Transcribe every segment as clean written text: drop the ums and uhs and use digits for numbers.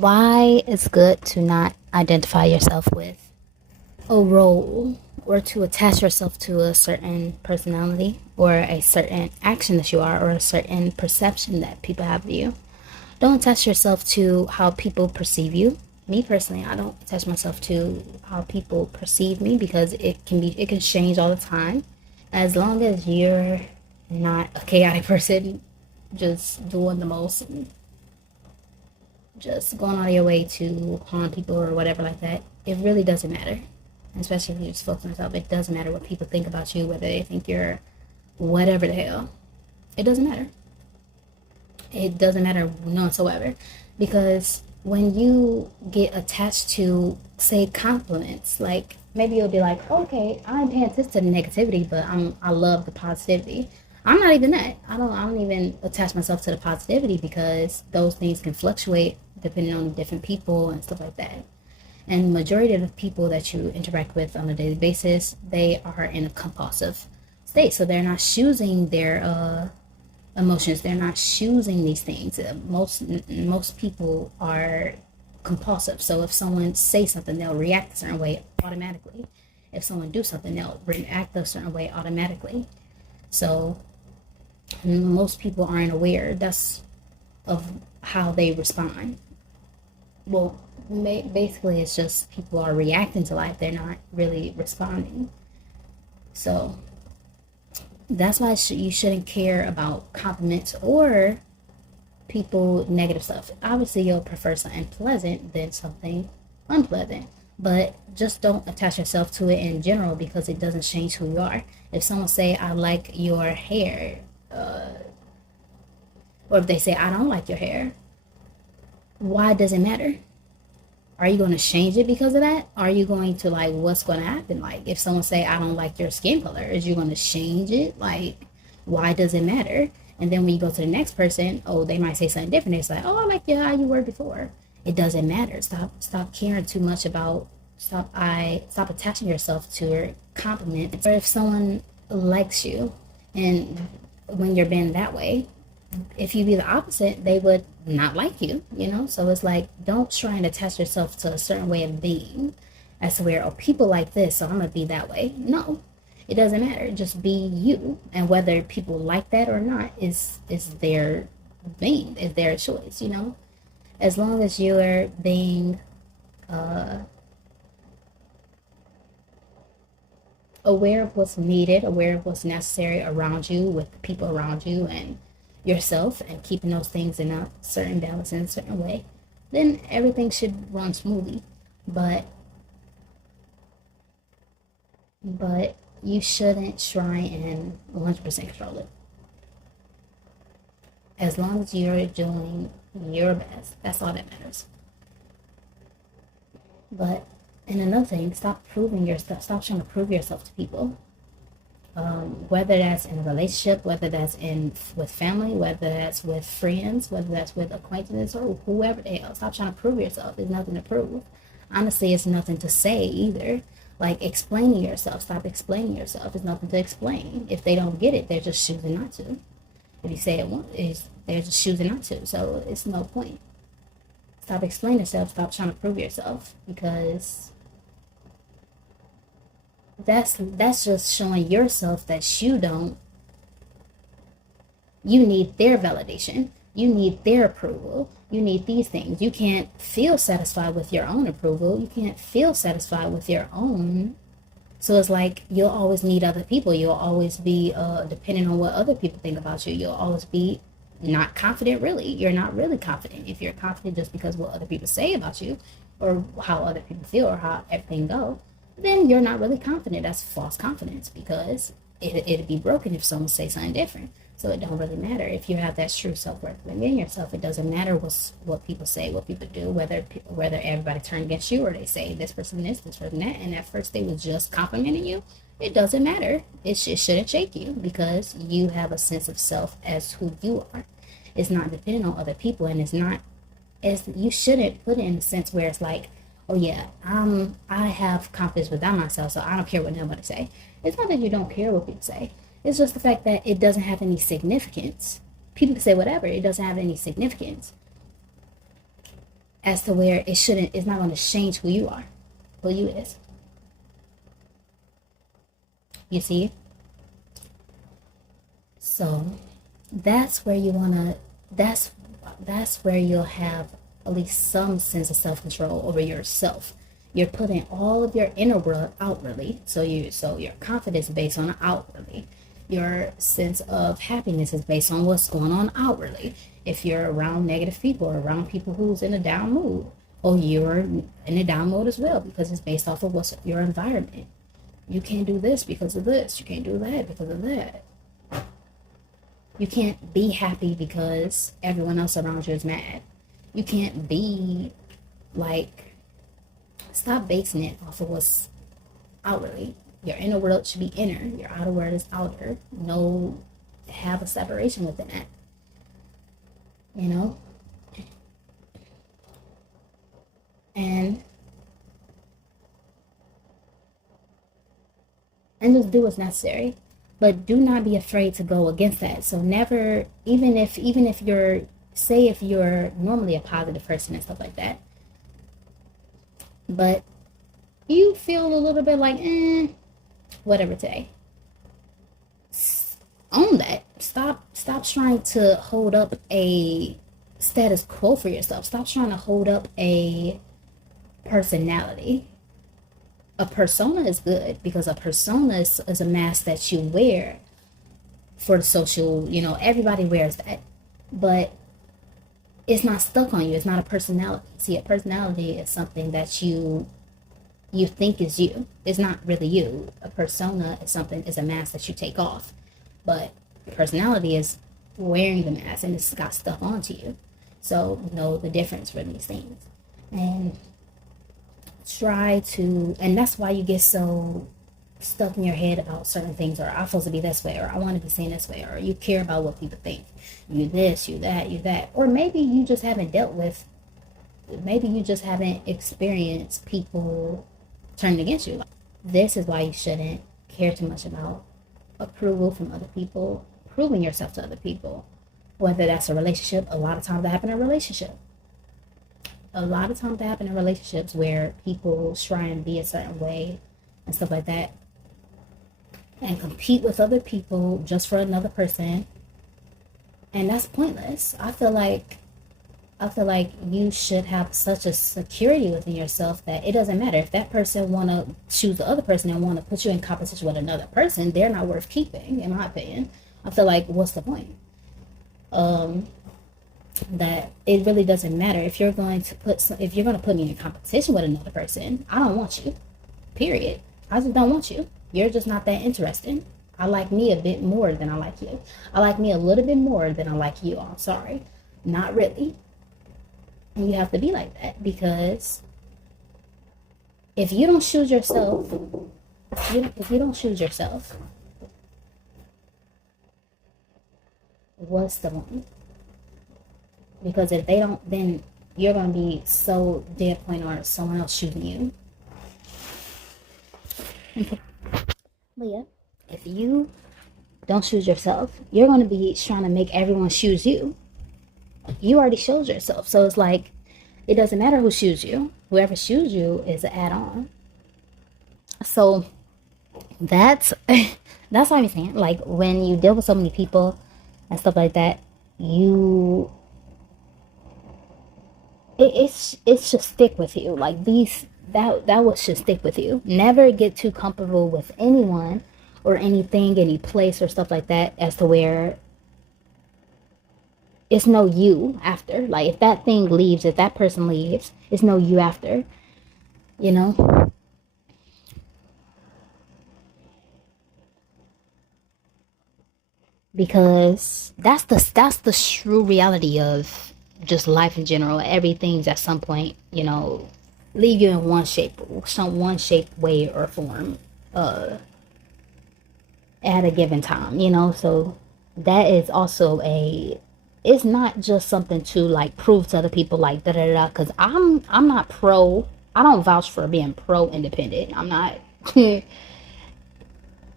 Why it's good to not identify yourself with a role or to attach yourself to a certain personality or a certain action that you are or a certain perception that people have of you. Don't attach yourself to how people perceive you. Me personally, I don't attach myself to how people perceive me because it can change all the time. As long as you're not a chaotic person just doing the most and just going out of your way to harm people or whatever like that, it really doesn't matter. Especially if you just focus on yourself, it doesn't matter what people think about you, whether they think you're whatever the hell. It doesn't matter. It doesn't matter none whatsoever. Because when you get attached to, say, compliments, like maybe you'll be like, okay, I'm paying attention to the negativity, but I love the positivity. I'm not even that. I don't even attach myself to the positivity because those things can fluctuate depending on different people and stuff like that. And majority of the people that you interact with on a daily basis, they are in a compulsive state. So they're not choosing their emotions. They're not choosing these things. Most people are compulsive. So if someone says something, they'll react a certain way automatically. If someone do something, they'll react a certain way automatically. So most people aren't aware that's of how they respond. Well, basically, it's just people are reacting to life. They're not really responding. So that's why you shouldn't care about compliments or people negative stuff. Obviously, you'll prefer something pleasant than something unpleasant, but just don't attach yourself to it in general because it doesn't change who you are. If someone say I like your hair, or if they say I don't like your hair, why does it matter? Are you going to change it because of that? Are you going to, like, what's going to happen? Like, if someone say I don't like your skin color, is you going to change it? Like, why does it matter? And then when you go to the next person, oh, they might say something different. It's like, oh, I like you how you were before. It doesn't matter. Stop caring too much about. Stop attaching yourself to your compliment. Or if someone likes you, and when you're being that way, if you be the opposite, they would not like you, you know? So it's like, don't try and attach yourself to a certain way of being as to where, oh, people like this, so I'm going to be that way. No, it doesn't matter. Just be you. And whether people like that or not is their being, is their choice, you know? As long as you're being aware of what's needed, aware of what's necessary around you, with the people around you, and yourself, and keeping those things in a certain balance in a certain way, then everything should run smoothly. But but you shouldn't try and 100% control it. As long as you're doing your best, that's all that matters. But and another thing, stop proving yourself. Stop trying to prove yourself to people. Whether that's in a relationship, whether that's in with family, whether that's with friends, whether that's with acquaintances or whoever the hell. Stop trying to prove yourself. There's nothing to prove. Honestly, it's nothing to say either. Like explaining yourself. Stop explaining yourself. There's nothing to explain. If they don't get it, they're just choosing not to. If you say it once, they're just choosing not to. So it's no point. Stop explaining yourself. Stop trying to prove yourself because that's just showing yourself that you need their validation, you need their approval, you need these things. You can't feel satisfied with your own approval, you can't feel satisfied with your own. So it's like you'll always need other people, you'll always be depending on what other people think about you, you'll always be not confident. Really, you're not really confident. If you're confident just because what other people say about you or how other people feel or how everything goes, then you're not really confident. That's false confidence because it'd be broken if someone say something different. So it don't really matter if you have that true self-worth within yourself. It doesn't matter what people say, what people do, whether everybody turn against you or they say this person this person that, and at first they was just complimenting you. It doesn't matter. It shouldn't shake you because you have a sense of self as who you are. It's not dependent on other people, and it's not as you shouldn't put it in a sense where it's like, oh yeah, I have confidence within myself, so I don't care what nobody say. It's not that you don't care what people say. It's just the fact that it doesn't have any significance. People can say whatever, it doesn't have any significance. as to where it's not going to change who you are, who you is. You see? So that's where you want to, that's where you'll have at least some sense of self-control over yourself. You're putting all of your inner world outwardly. So your confidence is based on outwardly. Your sense of happiness is based on what's going on outwardly. If you're around negative people or around people who's in a down mood, or you're in a down mode as well, because it's based off of what's your environment. You can't do this because of this. You can't do that because of that. You can't be happy because everyone else around you is mad. You can't be like, stop basing it off of what's outwardly. Your inner world should be inner. Your outer world is outer. No, have a separation within that. You know? And just do what's necessary. But do not be afraid to go against that. So never, even if you're, say if you're normally a positive person and stuff like that, but you feel a little bit like, whatever today. Own that. Stop trying to hold up a status quo for yourself. Stop trying to hold up a personality. A persona is good because a persona is a mask that you wear for the social, everybody wears that. But it's not stuck on you. It's not a personality. See, a personality is something that you think is you. It's not really you. A persona is a mask that you take off. But personality is wearing the mask and it's got stuff onto you. So know the difference for these things. And and that's why you get so stuck in your head about certain things, or I'm supposed to be this way, or I want to be seen this way, or you care about what people think. You this, you that. Or maybe you just haven't experienced people turning against you. This is why you shouldn't care too much about approval from other people, proving yourself to other people. Whether that's a relationship, a lot of times that happen in a relationship. A lot of times that happen in relationships where people try and be a certain way and stuff like that and compete with other people just for another person. And that's pointless. I feel like you should have such a security within yourself that it doesn't matter if that person want to choose the other person and want to put you in competition with another person. They're not worth keeping, in my opinion. I feel like, what's the point? That it really doesn't matter if you're going to put me in competition with another person. I don't want you, period. I just don't want you. You're just not that interesting. I like me a bit more than I like you. I like me a little bit more than I like you. I'm sorry, not really. And you have to be like that, because if you don't choose yourself, what's the point? Because if they don't, then you're going to be so dead point or someone else choosing you. But yeah, if you don't choose yourself, you're going to be trying to make everyone choose you. You already chose yourself. So it's like, it doesn't matter who chooses you. Whoever chooses you is an add-on. So that's what I'm saying. Like, when you deal with so many people and stuff like that, it should stick with you. Like, that should stick with you. Never get too comfortable with anyone or anything, any place or stuff like that, as to where it's no you after. Like, if that person leaves, it's no you after. Because that's the true reality of just life in general. Everything's at some point, leave you in one shape, way or form, at a given time, so that is also it's not just something to like prove to other people, like da da da, because I'm not I don't vouch for being pro independent. I'm not.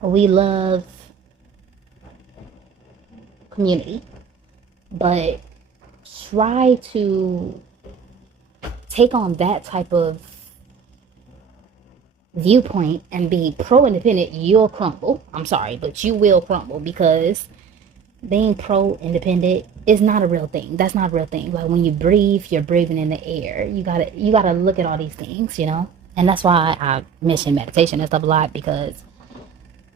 We love community, but try to take on that type of viewpoint and be pro independent, you'll crumble. I'm sorry, but you will crumble, because being pro independent is not a real thing. That's not a real thing. Like when you breathe, you're breathing in the air. You gotta look at all these things, you know? And that's why I mention meditation and stuff a lot, because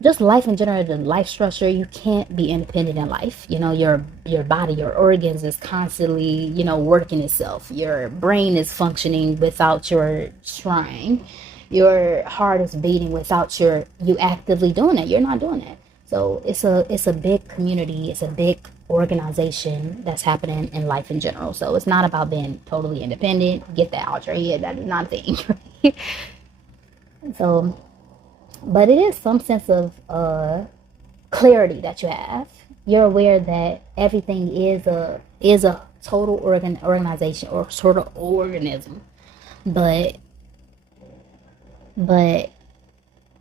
just life in general, the life structure, you can't be independent in life. You know, your body, your organs is constantly, working itself. Your brain is functioning without your trying. Your heart is beating without you actively doing it. You're not doing it. So it's a big community, it's a big organization that's happening in life in general. So it's not about being totally independent. Get that out your head. That is not a thing. So, but it is some sense of clarity that you have. You're aware that everything is a total organization, or sort of organism, but but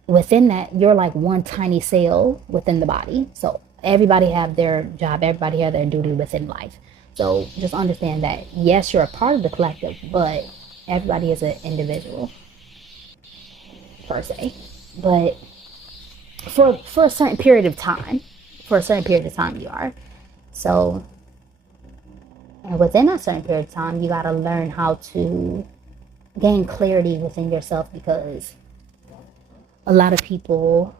within that, you're like one tiny cell within the body. So everybody have their job, everybody have their duty within life. So just understand that yes, you're a part of the collective, but everybody is an individual per se. But for a certain period of time, you are. So, and within a certain period of time, you got to learn how to gain clarity within yourself, because a lot of people,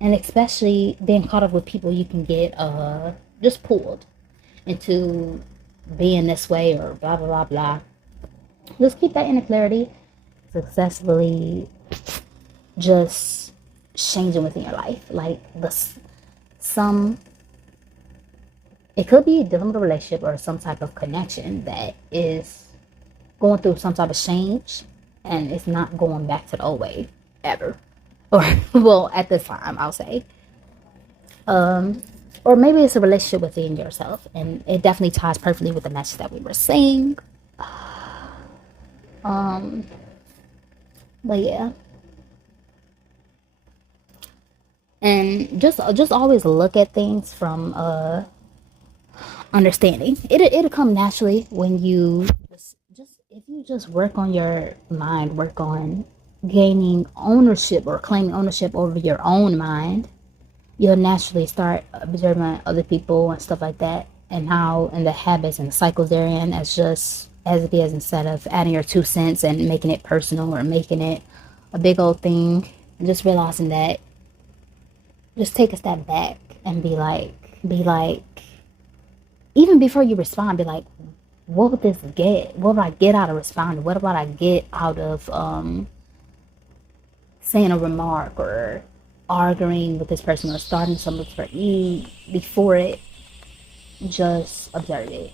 and especially being caught up with people, you can get just pulled into being this way or blah blah blah blah. Just keep that inner clarity, successfully just changing within your life. Like some it could be dealing with a relationship or some type of connection that is going through some type of change, and it's not going back to the old way ever. Or well, at this time I'll say. Or maybe it's a relationship within yourself, and it definitely ties perfectly with the message that we were saying. But yeah. And just always look at things from understanding. It'll come naturally when you just if you just work on your mind, work on gaining ownership or claiming ownership over your own mind. You'll naturally start observing other people and stuff like that, and how, and the habits and the cycles they're in, as just as it is, instead of adding your 2 cents and making it personal or making it a big old thing. And just realizing that, just take a step back and be like, even before you respond, be like, what would this get? What would I get out of responding? What would I get out of saying a remark or arguing with this person or starting something for you? Before it, just observe it.